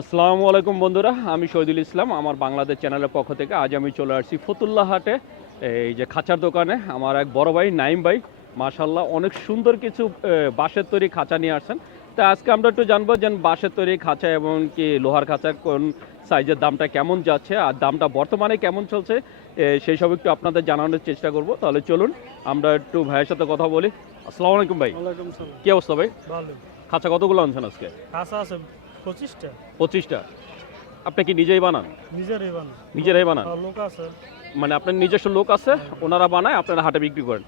আসসালামু আলাইকুম বন্ধুরা আমি শহীদুল ইসলাম আমার বাংলাদেশ চ্যানেলের পক্ষ থেকে আজ আমি চলে আসছি ফতুল্লা হাটে এই যে খাঁচার দোকানে। আমার এক বড় ভাই নাইম ভাই মাশাল্লাহ অনেক সুন্দর কিছু বাঁশের তৈরি খাঁচা নিয়ে আসছেন। তা আজকে আমরা একটু জানব যে বাঁশের তৈরি খাঁচা এবং কি লোহার খাঁচা কোন সাইজের দামটা কেমন যাচ্ছে আর দামটা বর্তমানে কেমন চলছে সেই সব একটু আপনাদের জানানোর চেষ্টা করব। তাহলে চলুন আমরা একটু ভাইয়ের সাথে কথা বলি। আসসালামু আলাইকুম ভাই। কি অবস্থা ভাই? খাঁচা কতগুলো আনছেন আজকে? কাঁচা আছে পঁচিশটা। পঁচিশটা। আপনি কি নিজেই বানান? নিজেরই বানান নিজেরাই বানান? লোক আছে। মানে আপনার নিজস্ব লোক আছে ওনারা বানায় আপনারা হাটে বিক্রি করেন।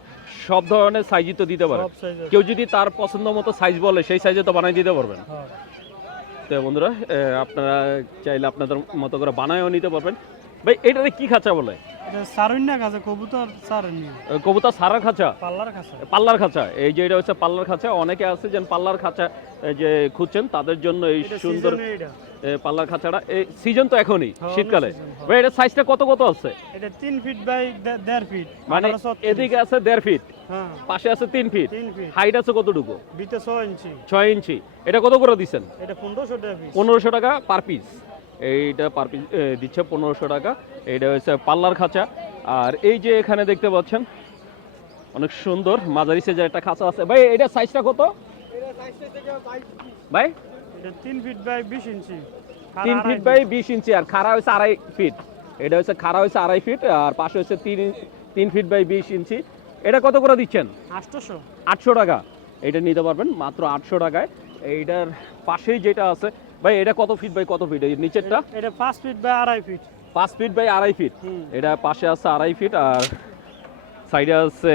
সব ধরনের সাইজই তো দিতে পারেন কেউ যদি তার পছন্দ মতো সাইজ বলে সেই সাইজে তো বানাই দিতে পারবেন। হ্যাঁ। তো বন্ধুরা আপনারা চাইলে আপনাদের মতো করে বানায়ও নিতে পারবেন। ভাই এটাতে কি খাঁচা বলে? এটা সারণ্যা কাছে কবুতর কবুতর সারার খাঁচা? পাল্লার কাছে পাল্লার খাঁচা। এই যে এটা হচ্ছে পাল্লার খাঁচা অনেকে আছে যে পাল্লার খাঁচা যে খুঁজছেন তাদের জন্য এই সুন্দর সিজনে এটা এ, পাল্লার খাঁচাটা। এই সিজন তো এখনই হ্যাঁ, শীতকালে। অনেক season। ভাই এটা সাইজটা কত কত আছে? এটা ফিট বাই ফিট মানে এদিকে আছে দেড় ফিট হ্যাঁ। পাশে আছে তিন ফিট হাইট আছে কতটুকু? বিতে ছয় ইঞ্চি। এটা কত করে দিচ্ছেন এটা পনেরোশো টাকা পিস পনেরোশো টাকা পার পিস এইটা পার পিস দিচ্ছে পনেরোশো টাকা। এইটা হচ্ছে পাল্লার খাঁচা। আর এই যে এখানে দেখতে পাচ্ছেন অনেক সুন্দর মাঝারি সাইজের একটা খাঁচা আছে। ভাই এটা সাইজটা কত? ভাই? তিন ফিট বাই বিশ ইঞ্চি। আর তিন ফিট বাই বিশ ইঞ্চি আর খাড়া হয়েছে আড়াই ফিট এটা হচ্ছে খাড়া হয়েছে আড়াই ফিট আর পাশে হচ্ছে তিন তিন ফিট বাই বিশ ইঞ্চি। এটা কত করে দিচ্ছেন? আটশোশো। আটশো টাকা। এটা নিতে পারবেন মাত্র আটশো টাকায়। এইটার পাশেই যেটা আছে ভাই এটা কত ফিট বাই কত ফিট এই নিচেরটা? এটা পাঁচ ফিট বাই আড়াই ফিট পাঁচ ফিট বাই আড়াই ফিট এটা পাশে আছে আড়াই ফিট আর সাইডে আছে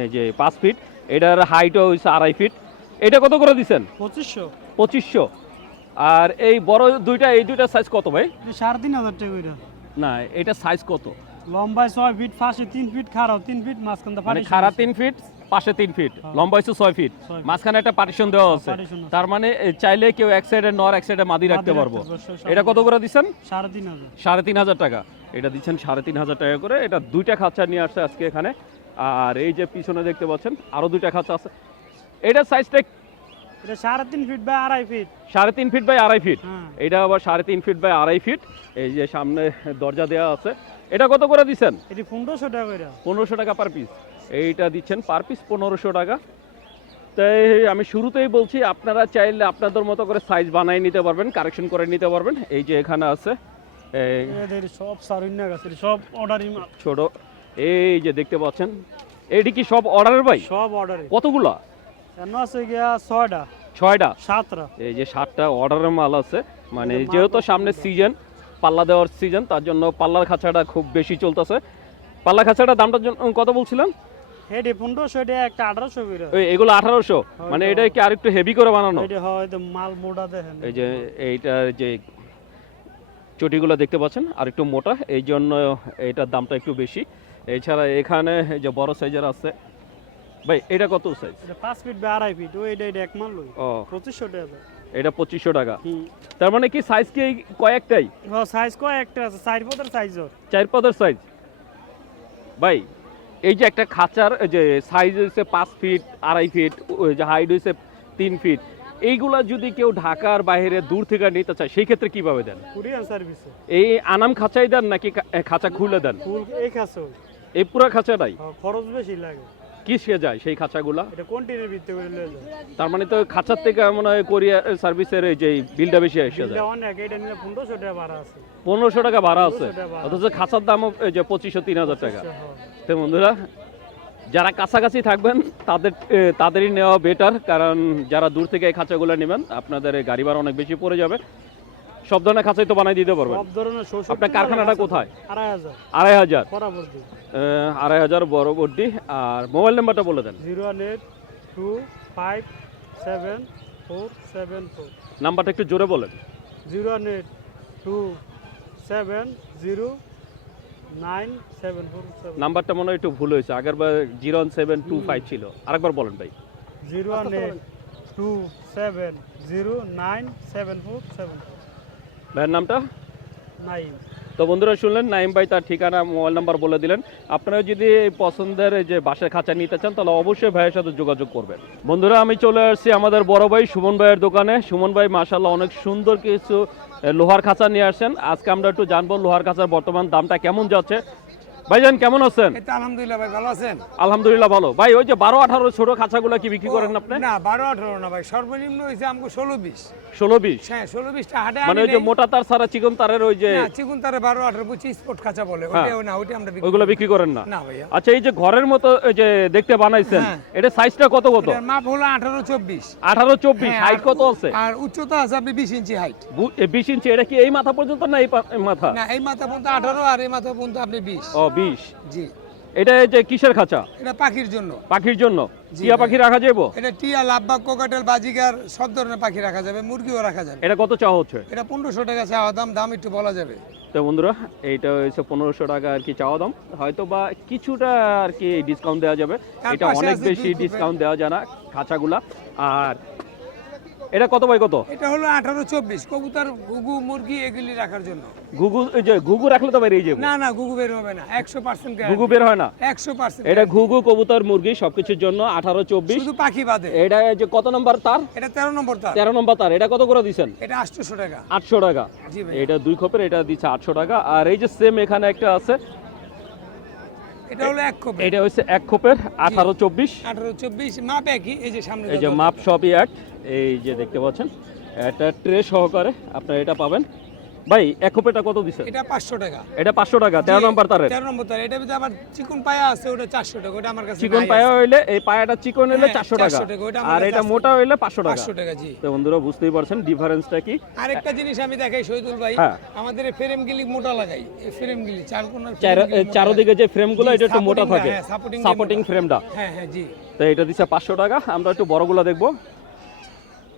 এই যে পাঁচ ফিট এটার হাইটও হচ্ছে আড়াই ফিট এটা কত করে দিচ্ছেন পঁচিশশো। পঁচিশশো। আর এই বড় দুইটা এই দুইটা সাইজ কত ভাই? এটা সাড়ে তিন হাজার টাকা এটা না এটা সাইজ কত? লম্বায় ছয় ফিট তিন ফিট খাড়াও তিন ফিট মাঝখান মানে খাড়া। তিন ফিট পাশে তিন ফিট হ্যাঁ। লম্বা হচ্ছে ছয় ফিট মাঝখানে একটা পার্টিশন দেওয়া আছে। তার মানে চাইলে কেউ এক সাইডে নর এক সাইডে মাদি রাখতে পারব। এটা কত করে দিচ্ছেন? সাড়ে তিন হাজার। সাড়ে তিন হাজার টাকা। এটা দিচ্ছেন সাড়ে তিন হাজার টাকা করে। এটা দুইটা খাঁচা নিয়ে আসছে আজকে এখানে। আর এই যে পিছনে দেখতে পাচ্ছেন আরও দুইটা খাঁচা আছে। এটা সাইজটা এটা সাড়ে তিন ফিট বাই আড়াই ফিট সাড়ে তিন ফিট বাই আড়াই ফিট হ্যাঁ। এটা আবার সাড়ে তিন ফিট বাই আড়াই ফিট এই যে সামনে দরজা দেওয়া আছে। এটা কত করে দিচ্ছেন এটি পনেরোশো টাকা করে পনেরোশো টাকা পার পিস এইটা দিচ্ছেন পার পিস পনেরোশো টাকা। তাই আমি শুরুতেই বলছি আপনারা চাইলে আপনাদের মতো করে সাইজ বানিয়ে নিতে পারবেন কারেকশন করে নিতে পারবেন। এই যে এখানে আছে সব সারুন্যা গাছ সব অর্ডারই ছোট এই যে দেখতে পাচ্ছেন এইটি কি সব অর্ডারের ভাই? সব অর্ডারে কতগুলা? এমন আছে গিয়া ছয়টা? ছয়টা? সাতটা। এই যে সাতটা অর্ডারের মাল আছে মানে যেহেতু সামনে সিজন পাল্লা দেওয়ার সিজন তার জন্য পাল্লার খাঁচাটা খুব বেশি চলতেছে। পাল্লা খাঁচাটা দামটার জন্য কত বলছিলেন এটি পনেরোশো এটি একটা আঠারোশো করে। ওই এগুলো আঠারোশো? মানে এটা কি আরেকটু হেভি করে বানানো? এটি হয় তো মাল মোটা দেখেন। এই যে এইটার যে চটিগুলো দেখতে পাচ্ছেন আর একটু মোটা এই জন্য এইটার দামটা একটু বেশি। এছাড়া এখানে যে বড় সাইজের আছে। ভাই এটা কত সাইজ ফিট বাই আড়াই ফিট ওই এটা এটা এক মাল লই। টাকা। এটা পঁচিশশো টাকা। তার মানে কি সাইজ কি কয়েকটাই? সাইজ কয় একটা আছে চার পদের সাইজ চার পদের সাইজ ভাই এই যে একটা খাঁচার যে সাইজ হয়েছে পাঁচ ফিট আড়াই ফিট যে হাইট হয়েছে তিন ফিট এইগুলা যদি কেউ ঢাকার বাইরে দূর থেকে নিতে চায় সেই ক্ষেত্রে কীভাবে দেন? কুরিয়ান সার্ভিসে এই আনাম খাঁচাই দেন নাকি খাঁচা খুলে দেন? এই খাচ্ছে এই পুরো খাঁচাটাই খরচ বেশি লাগে। কিসে যায় সেই খাঁচাগুলা? এটা কন্টিনিউর ভিত্তি করে লয়ে যায়? তার মানে তো খাঁচার থেকে মনে হয় কোরিয়ার সার্ভিসের এই যে বিলটা বেশি এসে যায়। অনেক এটা নিলে পনেরোশো টাকা ভাড়া আছে। পনেরোশো টাকা ভাড়া আছে। 1500 টাকা ভাড়া। অথচ খাঁচার এই যে তিন হাজার টাকা। হ্যাঁ। তো বন্ধুরা যারা কাছাকাছি থাকবেন তাদের তাদেরই নেওয়া বেটার কারণ যারা দূর থেকে এই খাঁচাগুলো নেবেন আপনাদের গাড়ি ভাড়া অনেক বেশি পড়ে যাবে। সব ধরনের খাঁচাই তো বানাই দিতে পারবেন। সব ধরনের ষষ্ঠ আপনার কারখানাটা কোথায়? আড়াই হাজার। আড়াই হাজার? আড়াই বড় বড্ডি আর মোবাইল নাম্বারটা বলে দেন। Zero one eight two five seven four seven four. নাম্বারটা একটু জোরে বলেন। Zero one eight two seven zero নাম্বারটা মনে হয় একটু ভুল হয়েছে। আগের বার জিরো সেভেন টু ফাইভ ছিল। আরেকবার বলেন ভাই। Zero one eight two seven zero nine seven four seven ভাইয়ের নামটা? নাইন তো বন্ধুরা শুনলেন নাইম ভাই তার ঠিকানা মোবাইল নাম্বার বলে দিলেন। আপনারা যদি এই পছন্দের যে বাসার খাঁচা নিতে চান তাহলে অবশ্যই ভাইয়ের সাথে যোগাযোগ করবেন। বন্ধুরা আমি চলে আসছি আমাদের বড় ভাই সুমন ভাইয়ের দোকানে। সুমন ভাই মাসাল্লাহ অনেক সুন্দর কিছু লোহার খাঁচা নিয়ে আসছেন। আজকে আমরা একটু জানব লোহার খাঁচার বর্তমান দামটা কেমন যাচ্ছে। ভাইজান কেমন আছেন? এটা আলহামদুলিল্লাহ ভাই ভালো আছেন? আলহামদুলিল্লাহ ভালো। ভাই ওই যে বারো আঠারো ছোট খাঁচাগুলো কি বিক্রি করেন আপনি? না বারো আঠারো না ভাই সর্বনিম্ন হয়েছে আমাকে ষোলো বিশ। ষোলো বিশ? হ্যাঁ ষোলো বিশটা হাটে মানে ওই যে মোটা তার সারা চিকন তারের ওই যে চিকুন তারে বারো আঠারো পঁচিশ স্পোর্ট খাঁচা বলে হ্যাঁ। ওইটা না ওইটা আমরা ওইগুলো বিক্রি করেন না? না ভাইয়া। আচ্ছা এই যে ঘরের মতো এই যে দেখতে বানাইছেন হ্যাঁ। এটা সাইজটা কত কত? মাপ হলো আঠারো চব্বিশ। আঠারো চব্বিশ হ্যাঁ, হাইট কত আছে? আর উচ্চতা আছে আপনি বিশ ইঞ্চি হাইট বিশ ইঞ্চি এটা কি এই মাথা পর্যন্ত না এই এই মাথা? না এই মাথা পর্যন্ত আঠারো আর এই মাথা পর্যন্ত আপনি বিশ। ও বিশ জি। এটা যে কিসের খাঁচা? এটা পাখির জন্য। পাখির জন্য? টিয়া পাখি রাখা যাব এটা টিয়া কোকাটেল সব ধরনের পাখি রাখা যাবে মুরগিও রাখা যাবে। এটা কত চাওয়া হচ্ছে? এটা পনেরোশো টাকা চাওয়া দাম দাম একটু বলা যাবে। তো বন্ধুরা এইটা হচ্ছে পনেরোশো টাকা আর কি চাওয়া দাম। হয়তো বা কিছুটা আর কি ডিসকাউন্ট দেওয়া যাবে। এটা অনেক বেশি ডিসকাউন্ট দেওয়া যায় না খাঁচাগুলা। আর এটা কত বাই কত? এটা হলো আঠারো চব্বিশ। কবুতর ঘুঘু মুরগি এগুলি রাখার জন্য। ঘুঘু এই যে ঘুঘু রাখলে তো বেরিয়ে যাবে না না ঘুঘু বের হবে না। একশো পার্সেন্ট ঘুঘু বের হয় না? একশো পার্সেন্ট এটা ঘুঘু কবুতর মুরগি সবকিছুর জন্য আঠারো চব্বিশ। শুধু পাখি বাদে। এটা এই যে কত নম্বর তার? এটা তেরো নম্বর তার। তেরো নম্বর তার। এটা কত করে দিচ্ছেন? এটা আটশোশো টাকা। আটশো টাকা। জি ভাই এটা দুই খোপের এটা দিচ্ছে আটশো টাকা। আর এই যে সেম এখানে একটা আছে। এটা হলো এক খোপে এটা হচ্ছে এক খোপের আঠারো চব্বিশ। আঠারো চব্বিশ মাপ একই। এই যে সামনে এই যে মাপ সবই এক। এই যে দেখতে পাচ্ছেন এটা ট্রে সহকারে আপনারা এটা পাবেন। ভাই এক খোপেরটা কত দিচ্ছেন এটা পাঁচশো টাকা। এটা পাঁচশো টাকা তেরো নম্বর তারের। তেরো নম্বর তার এটা ভিতরে আবার চিকন পায়া আছে ওটা চারশো টাকা ওটা আমার কাছে চিকন পায়া হইলে এই পায়াটা চিকন হইলে হ্যাঁ, চারশো টাকা। 400 টাকা, আর এটা মোটা হইলে পাঁচশো টাকা। পাঁচশো টাকা জি। তো বন্ধুরা বুঝতেই পারছেন ডিফারেন্সটা কি? আরেকটা জিনিস আমি দেখাই শহীদুল ভাই। হ্যাঁ। আমাদের এই ফ্রেম গিলি মোটা লাগাই এই ফ্রেম গিলি চার মোটা চারোদিকে যে ফ্রেমগুলো এটা একটু মোটা থাকে। হ্যাঁ, সাপোর্টিং মোটা। ফ্রেমটা হ্যাঁ হ্যাঁ জি। তো এটা দিচ্ছে পাঁচশো টাকা আমরা একটু বড়গুলো দেখব।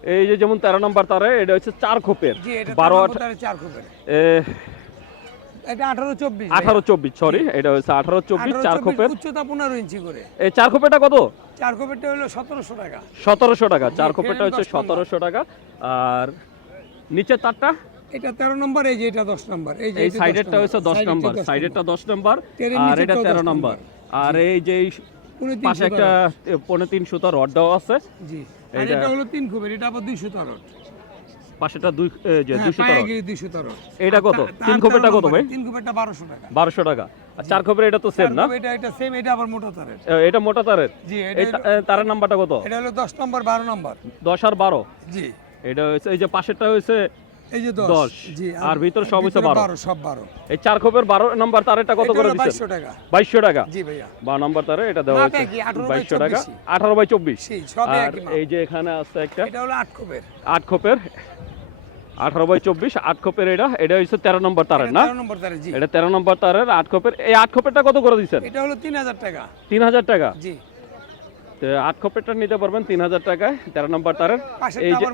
এই যে যেমন তেরো নম্বর তারে এটা হচ্ছে চার খোপের বারো তেরো তারে চার খোপের। আঠারো চব্বিশ সরি এটা হচ্ছে আঠারো চব্বিশ চার খোপের। উচ্চতা পনেরো ইঞ্চি করে। এই চার খোপেরটা কত? চার খোপেরটা হলো সতেরোশো টাকা। সতেরোশো টাকা চার খোপেরটা হচ্ছে সতেরোশো টাকা। আর নিচের তারটা? এটা তেরো নম্বর এই যে এটা দশ নম্বর এই যে এই সাইডেরটা হচ্ছে দশ সাইডেরটা নম্বর সাইডেরটা দশ নম্বর আর এটা দশ তেরো নম্বর। নম্বর। আর এই যে পনেরো পাশে একটা এ, পৌনে তিন সুতা রড দেওয়া আছে। জি। এটা হলো তিন খোপের এটা আবার দুইশো তরট পাশেটা দুই হ্যাঁ, দুই সুতা রড দুইশো তারট এটা কত? তিন খোপেরটা কত ভাই? তিন খোপেরটা বারোশো টাকা। বারোশো টাকা। আর চার খোপের এটা তো সেম না? এটা এটা সেম এটা আবার মোটা তারের। এটা মোটা তারের? জি এটা তারের নাম্বারটা কত? এটা হলো দশ নম্বর বারো নম্বর। দশ আর বারো? জি। এটা হচ্ছে এই যে পাশেরটা হয়েছে এই যে দশ। দশ। জি আর ভিতর সব হচ্ছে ভিতরে বারো। সব বারো। এই চার খোপের বারো নাম্বার তারেরটা কত করে দিচ্ছেন? বাইশশো টাকা। বাইশশো টাকা? জি ভাইয়া। বারো নাম্বার তারে এটা দেওয়া মাপ হচ্ছে একই, 18 বাই 24 আঠারো বাই চব্বিশ। আর একই মাপ। এই যে এখানে আছে একটা। এটা হলো আট খোপের। আট খোপের। আঠারো বাই চব্বিশ আট খোপের এটা। এটা হচ্ছে তেরো নম্বর তারের না? তেরো নম্বর তারে জি। এটা তেরো নম্বর তারের আট খোপের। এই আট খোপেরটা কত করে দিচ্ছেন? এটা হলো তিন হাজার টাকা। তিন হাজার টাকা? জি। আট খোপেরটা নিতে পারবেন তিন হাজার টাকায় তেরো নম্বর তারের। এই যে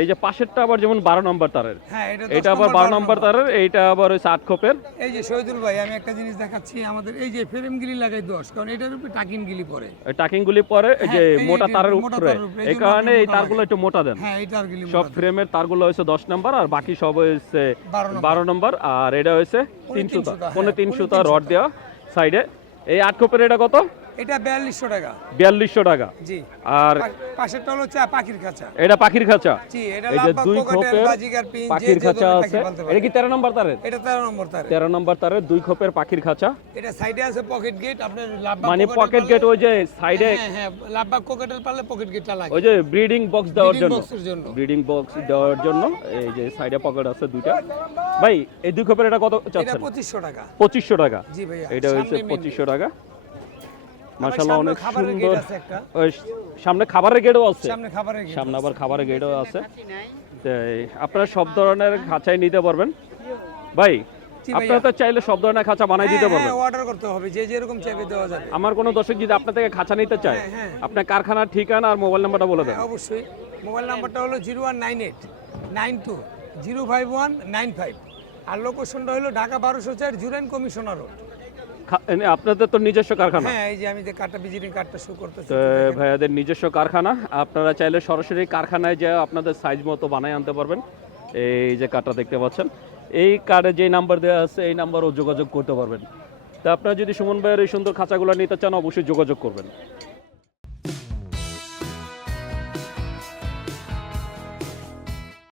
এই যে পাশেরটা আবার যেমন বারো নম্বর তারের। হ্যাঁ এটা আবার বারো নম্বর তারের এইটা আবার হচ্ছে আট খোপের। এই যে শহীদুল ভাই আমি একটা জিনিস দেখাচ্ছি আমাদের এই যে ফ্রেম গিলি লাগাই দশ কারণ এটার উপরে টাকিন গিলি পরে। টাকিং গুলি পরে এই যে হ্যাঁ, মোটা তারের উপরে। এই কারণে এই তারগুলো একটু মোটা দেন। হ্যাঁ সব ফ্রেমের তারগুলো হচ্ছে দশ নম্বর আর বাকি সব হচ্ছে বারো নম্বর। আর এটা হচ্ছে তিন সুতা। পনেরো তিন সুতা রড দেওয়া সাইডে। এই আট খোপের এটা কত? এটা বিয়াল্লিশশো টাকা। বিয়াল্লিশশো টাকা। জি। আর পাশেরটা হলো চা পাখির খাঁচা। এটা পাখির খাঁচা। জি এটা দুই খোপের পাখির খাঁচা আছে। এটা কি তেরো নম্বর তারের? এটা তেরো নম্বর তারে তেরো নম্বর তারের দুই খোপের পাখির খাঁচা। এটা সাইডে আছে পকেট গেট আপনার লাভবাগ মানে পকেট গেট ওই যে সাইডে হ্যাঁ হ্যাঁ লাভবাগ কোকাটেল পারলে পকেট গেটটা লাগে। ওই যে ব্রিডিং বক্স দেওয়ার জন্য। ব্রিডিং বক্স দেওয়ার জন্য। এই যে সাইডে পকেট আছে দুইটা। ভাই এই দুই খোপের এটা কত এটা চাচ্ছেন? পঁচিশশো টাকা। পঁচিশশো টাকা। জি ভাইয়া এটা হচ্ছে পঁচিশশো টাকা। মাশাল্লাহ অনেক সামনে খাবারের সুন্দর সামনে খাবারের গেটও আছে। সামনে খাবারের গেট সামনে আবার খাবারের গেটও আছে। আপনারা সব ধরনের খাঁচাই নিতে পারবেন। ভাই আপনারা তো চাইলে সব ধরনের খাঁচা বানাই দিতে পারবেন। অর্ডার করতে হবে। যে যেরকম চাইবে দেওয়া যাবে। আমার কোনো দর্শক যদি আপনার থেকে খাঁচা নিতে চায় হ্যাঁ, হ্যাঁ। আপনার কারখানার ঠিকানা আর মোবাইল নাম্বারটা বলে দেন। হ্যাঁ, অবশ্যই। মোবাইল নাম্বারটা হলো zero one nine eight nine two zero five one nine five. আর লোকেশনটা হলো ঢাকা বারোশো চার জুরাইন কমিশনার রোড। আপনাদের তো নিজস্ব কারখানা। হ্যাঁ এই যে আমি যে কার্ডটা ভিজিটিং কার্ডটা শো করতেছি ভাইয়াদের নিজস্ব কারখানা। আপনারা চাইলে সরাসরি কারখানায় যে আপনাদের সাইজ মতো বানায় আনতে পারবেন। এই যে কাঠটা দেখতে পাচ্ছেন। এই কার্ডে যে নাম্বার দেওয়া আছে এই নাম্বারও যোগাযোগ করতে পারবেন। তা আপনারা যদি সুমন ভাইয়ের এই সুন্দর খাঁচাগুলো নিতে চান অবশ্যই যোগাযোগ করবেন।